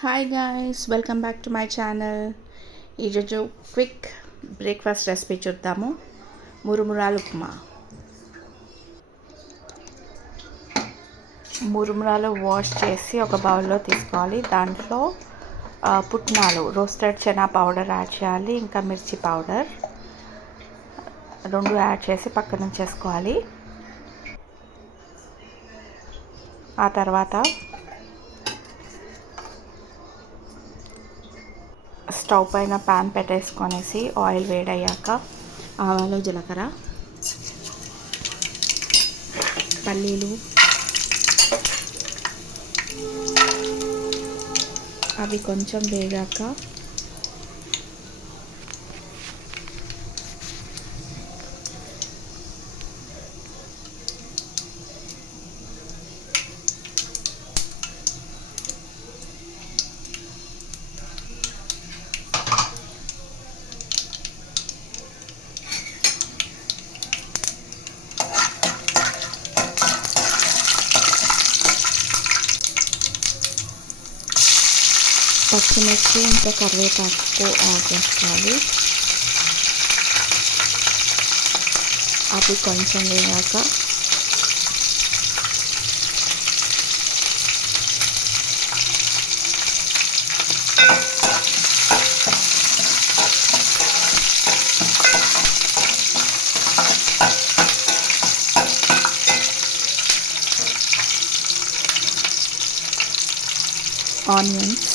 Hi guys, welcome back to my channel. ఈరోజు quick breakfast recipe చూద్దాము. మురుమురాలు ఉప్మా. మురుమురాలు వాష్ చేసి ఒక బౌల్లో తీసుకోవాలి. దాంట్లో పుట్నాలు, రోస్టెడ్ చనా పౌడర్ యాడ్ చేయాలి. ఇంకా మిర్చి పౌడర్ రెండు యాడ్ చేసి పక్కన ఉంచేసుకోవాలి. ఆ తర్వాత స్టవ్ పైన ప్యాన్ పెట్టేసుకొనేసి ఆయిల్ వేడయ్యాక ఆవాలు, జీలకర్ర, పల్లీలు అవి కొంచెం వేగాక పచ్చిమిర్చి ఇంకా కరివేపాకు యాడ్ చేసుకోవాలి. అవి కొంచెం వేగాక ఆనియన్స్,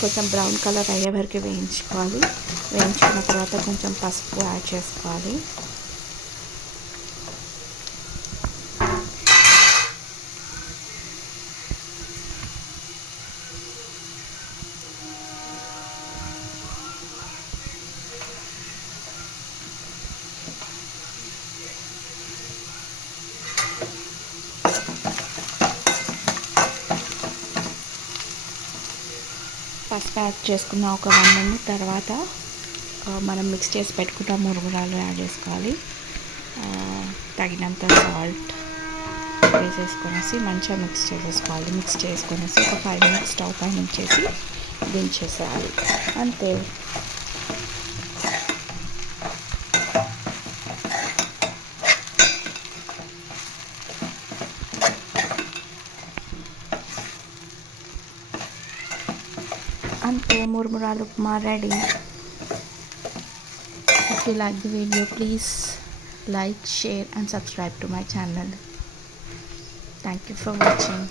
కొంచెం బ్రౌన్ కలర్ అయ్యే వరకు వేయించుకోవాలి. వేయించుకున్న తర్వాత కొంచెం పసుపు యాడ్ చేసుకోవాలి. పసుపు యాడ్ చేసుకున్న ఒక 1 మినిట్ తర్వాత మనం మిక్స్ చేసి పెట్టుకున్న మురుమురాలు యాడ్ చేసుకోవాలి. తగినంత సాల్ట్ వేసేసుకొనేసి మంచిగా మిక్స్ చేసేసుకోవాలి. మిక్స్ చేసుకొనేసి ఒక 5 మినిట్స్ స్టవ్ పైన ఉంచేసి దించేసేయాలి. అంతే. అంతే, మురుమురాలు upma ready. If you like the video, please like, share and subscribe to my channel. Thank you for watching.